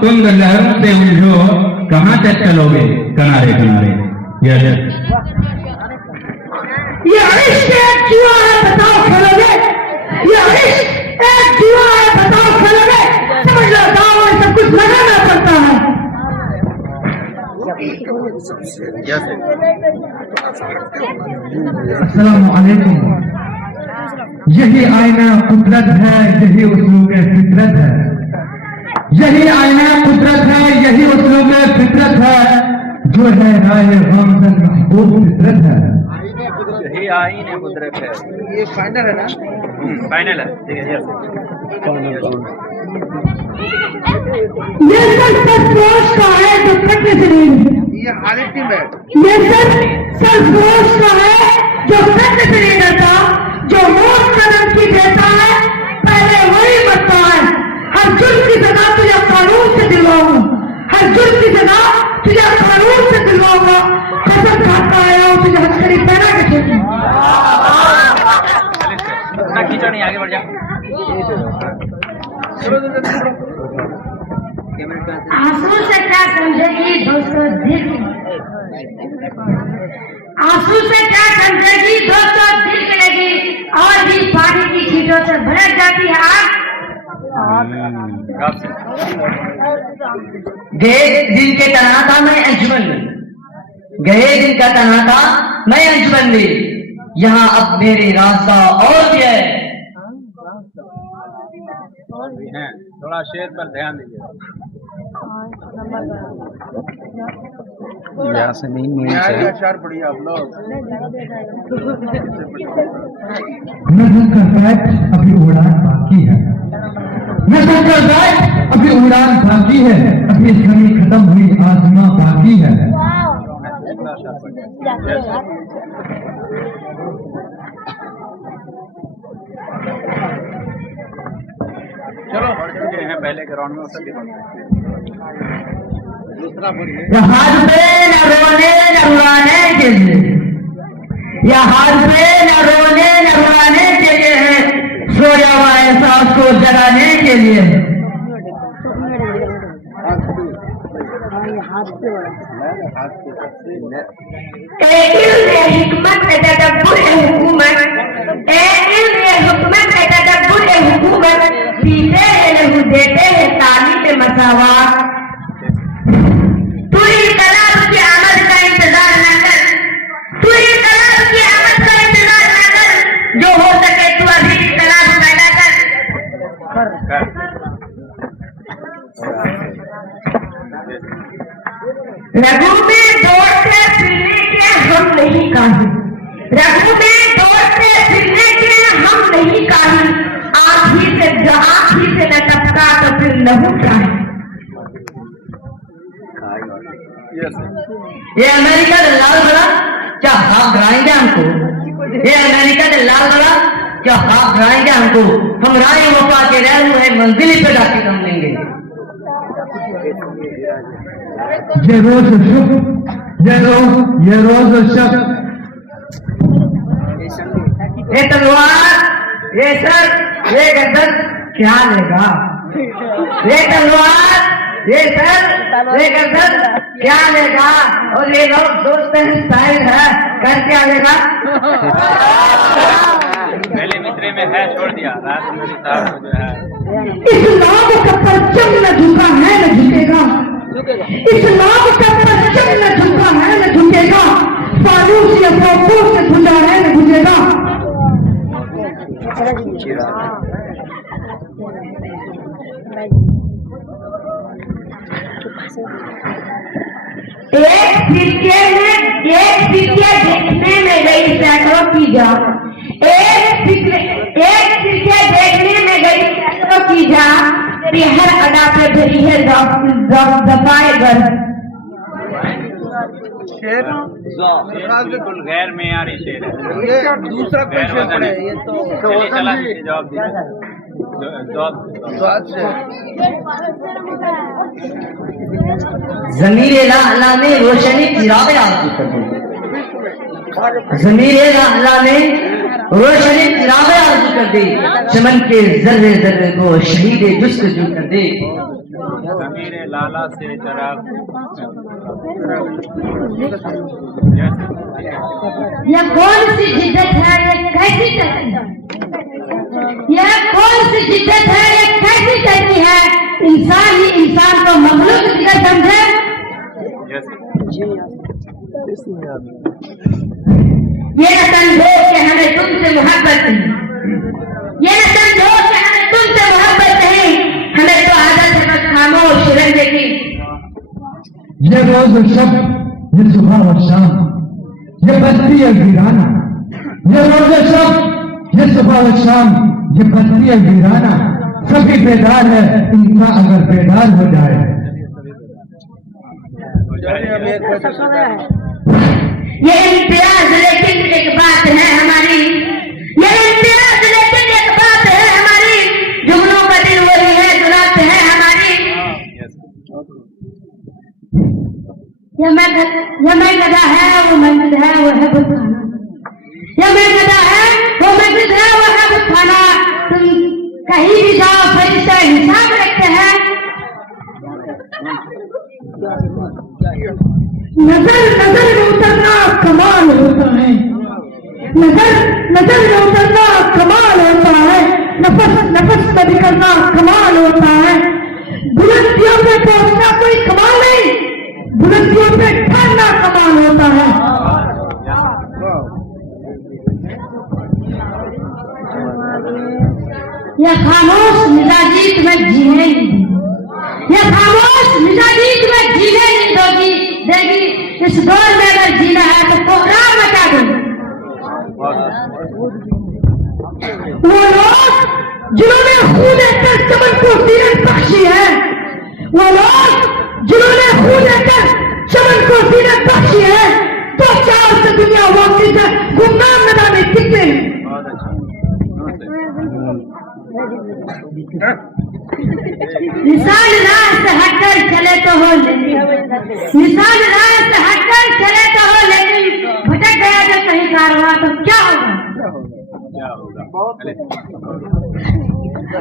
तुंग लहरों से उलझो, कहाँ तक चलोगे किनारे किनारे। ये इश्क एक जुआ है, बताओ खेलोगे? ये इश्क एक जुआ है, बताओ खेलोगे? समझ लो गाँव में सब कुछ लगाना पड़ता है। अस्सलाम वालेकुम। यही आईना कुदरत है, यही उसलूब फितरत है। यही आईना कुदरत है, यही उसलूब फितरत है, जो है राह गमज़न महबूब फितरत है। यही आईन है कुदरत है। ये फाइनल है ना? फाइनल है, ठीक है। ये सर सरफरोश का है जो कटने से नहीं, ये हालिद टीम है। ये सर सरफरोश का है जो कटने से नहीं डरता, जो मौत कदम की देता है पहले वही मरता है। हर जुर्म की सजा तुझे कानून से दिलवाऊंगा, हर जुर्म की सजा तुझे कानून से दिलवाऊंगा। कसम खाता आया हूँ तुझे हथकड़ी पहना के छोड़ूंगा। ना खींचो नहीं, आगे बढ़ जा। आंसू से क्या समझेगी दोस्तों दिल, आंसू से क्या समझेगी दोस्तों दिल करेगी, और भी पानी की छींटों से भड़क जाती है आग। गए दिन के तना था मैं अंजुमन में, गए दिन का तना था मैं अंजुमन में, यहाँ अब मेरे रास्ता और भी है। थोड़ा शेर पर ध्यान दीजिए। यहाँ से नहीं अशार पढ़िए आप लोग। नजर का बैठ अभी उड़ान बाकी है, नजर का बैठ अभी उड़ान बाकी है, अभी समय खत्म हुई आसमां बाकी है। चलो बढ़ चुके हैं पहले के राउंड में। दूसरा बोलिए। हाथ पे न रोने न रुलाने के लिए, या हाथ पे न रोने न रुलाने के लिए है, सोया हुआ एहसास को जगाने के लिए। हिकमत तदब्बुर हुकूमत, हुकूमत तदब्बुर हुकूमत, सीते हैं लहू देते हैं तालीम मसावात। तू ही कलाम की आमद का इंतजार न कर, तू ही कलाम की आमद का इंतजार न कर, जो हो सके तू अभी कलाम पैदा कर। रघु में दौड़ते फिरने के हम नहीं काहिल, रघु में दौड़ते फिरने के हम नहीं काहिल, आँख ही से न टपका तो फिर लहू चाहिए। ये अमेरिका का लाल बड़ा क्या हाथ गिराएंगे हमको, ये अमेरिका का लाल बड़ा क्या हाथ गिराएंगे हमको, हम राय वफा के रह हुए मंजिल पे जाके दम लेंगे। ये रोज शब, ये रोज शब, ये तलवार, ये सर, ये गर्दन क्या लेगा, ये तलवार, ये सर, ये गर्दन क्या लेगा, और ये लोग सोचते हैं स्टाइल है, कर क्या लेगा। पहले मित्रे में है छोड़ दिया, रात में साहब को जो है इस नाम का परचम न झुका है न झुकेगा, इस नाम का परचम न झुका है न झुकेगा, फानूस या फोफोस से धुला है न बुझेगा। एक सिक्के देखने में गई सैकड़ों की जान, एक सिक्के देखने में गई सैकड़ों की जान, हर अदा पे भरी है दफाए घर। शेर बिल्कुल गैर मेयारी शेर है। ये दूसरा कोई शेर है, ये तो चला जवाब दीजिए। ज़मीरे लाला में रोशनी चिराग आरज़ू कर दी, ज़मीरे लाला में रोशनी चिराग आरज़ू कर दी, चमन के जर्रे जर्रे को शहीद जुस्तजू कर दे। ज़मीर लाला से चराग यह कौन सी जिद्दत है, ये कैसी चलती है? यह कौन सी जिद्दत है, ये कैसी चलती है? इंसान ही इंसान को मखलूक दिखकर समझे। ये न समझो कि हमें तुमसे मोहब्बत नहीं, ये न समझो कि हमें तुमसे मोहब्बत नहीं, हमें तो आदत है बस खामोश रहने की। ये रोज और शब, ये सुबह और शाम, ये बस्ती और वीराना, ये रोज और शब, ये सुबह और शाम, ये बस्ती और वीराना, सभी बेदार है, इंसान अगर बेदार हो जाए। ये इम्तियाज लेकिन एक बात है हमारी, ये इम्तियाज लेकिन एक बात है हमारी, जुगनों का दिल वही है जो रात है हमारी। ये मैं गधा है, वो मंजिल है, वो है बुतखाना। ये मैं गधा है, वो मंजिल है, वो है बुतखाना। तुम कहीं भी जाओ फरिश्ते हिसाब रखते हैं। नजर नजर में उतरना कमाल होता है, नजर नजर में उतरना कमाल होता है, नफस नफस में निकलना कमाल होता है। बुलंदियों पे पहुंचना कोई कमाल नहीं, बुलंदियों पे ठहरना कमाल होता है। यह खामोश मिजाजी तुम्हें जीने नहीं देगी, यह खामोश मिजाजी तुम्हें जीने नहीं देगी। इस दौर में अगर जीना है तो कोहराम मचा दो। वो लोग जिन्होंने खून देकर चमन को सीरत बख्शी है, वो लोग जिन्होंने खून देकर चमन को सीरत बख्शी है, तो चार से दुनिया वापसी से गुमनाम नदाने कितने हैं। निशान राह से हटकर चले तो हो, लेकिन निशान राह से हटकर चले तो हो, लेकिन भटक गया जो कहीं कारवां तो क्या होगा?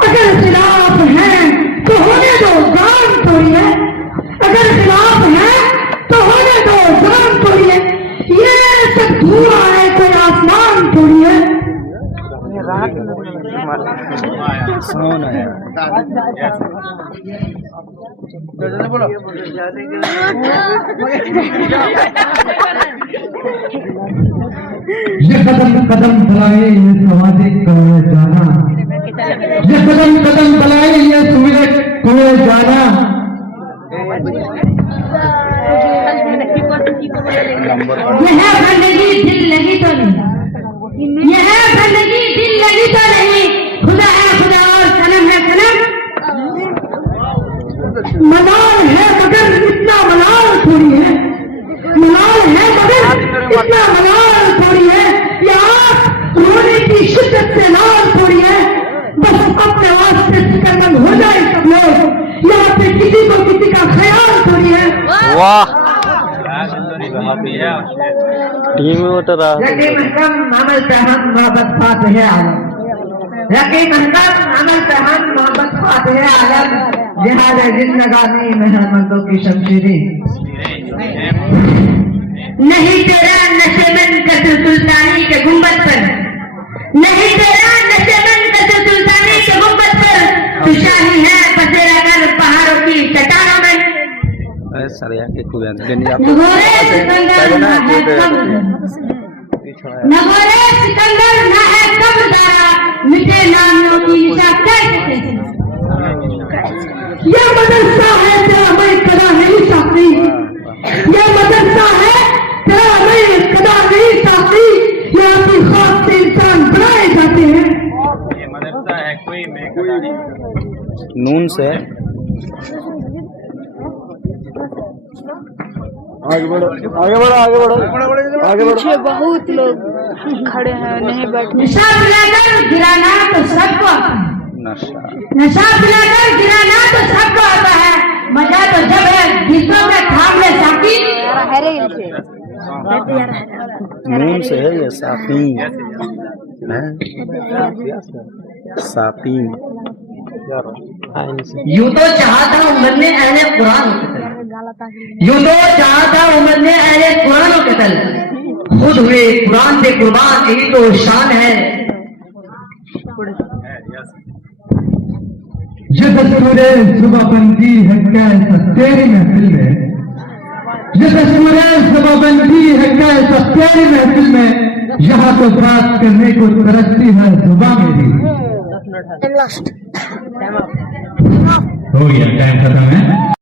अगर खिलाफ है तो होने दो, जान थोड़ी है। अगर खिलाफ है तो होने दो, जान थोड़ी है। ये सब धुआं है, कोई आसमान थोड़ी है। ये कदम कदम बुलाए ये समाजिक कोए जाना, ये कदम कदम बुलाए ये सुविधा कोए जाना। यह गंदगी दिल लगी तो नहीं, यह गंदगी दिल लगी तो नहीं। खुदा है खुदा और सनम है सनम। मलाल है मगर इतना मलाल थोड़ी है, मलाल है मगर इतना मलाल थोड़ी है। यहाँ रोने की शिद्दत से लाल थोड़ी है। बस अपने वास्ते फिक्रमंद हो जाए सब लोग, यहाँ पे किसी को किसी का ख्याल थोड़ी है। वाह टीम उतरा यकीन महकम अमल पे हम मोहब्बत फाते है आलम, यकीन महकम अमल पे हम मोहब्बत फाते है आलम। जिहाद जिंदगानी में है मर्दों की शमशीरी। नहीं तेरा नशेमन कसर सुल्तानी के गुंबद पर, नहीं तेरा नशेमन कसर सुल्तानी के गुंबद पर, तू शाही है बसेरा कर पहाड़ों की चट्टानों में। सरिया के खूब नगोरे सिकंदर ना है कब्र, नगोरे सिकंदर ना है कब्र दारा, मिटे नामियों की निशा कैसे। यह मदरसा है तेरा मैं कदा नहीं साथी, यह मदरसा है तेरा मैं कदा नहीं साथी। यहाँ की खास से इंसान बनाए जाते हैं। ये मदरसा है कोई मैं कदा नहीं। नून से आगे बढ़ो आगे बढ़ो आगे बढ़ो आगे बढ़ो। पीछे बहुत लोग खड़े हैं, नहीं बैठने। नशा पिलाकर गिराना तो सबको आता है, नशा नशा पिलाकर गिराना तो सबको आता है। मजा तो जब है गीतों में थाम ले साथी। नून से है ये साफी है साफी। यूं तो चाहा था उमर ने अहले कुरान हो कतल, यूं तो चाहा था उमर ने अहले कुरान हो कतल, खुद हुए कुरान से कुर्बान, यही तो शान है। ये दस्तूरे सुबहबंदी है कैसा तेरी महफिल में, ये दस्तूरे सुबहबंदी है कैसा तेरी महफिल में, यहाँ तो बात करने को तरसती है जुबान मेरी। हो गया, टाइम खत्म है।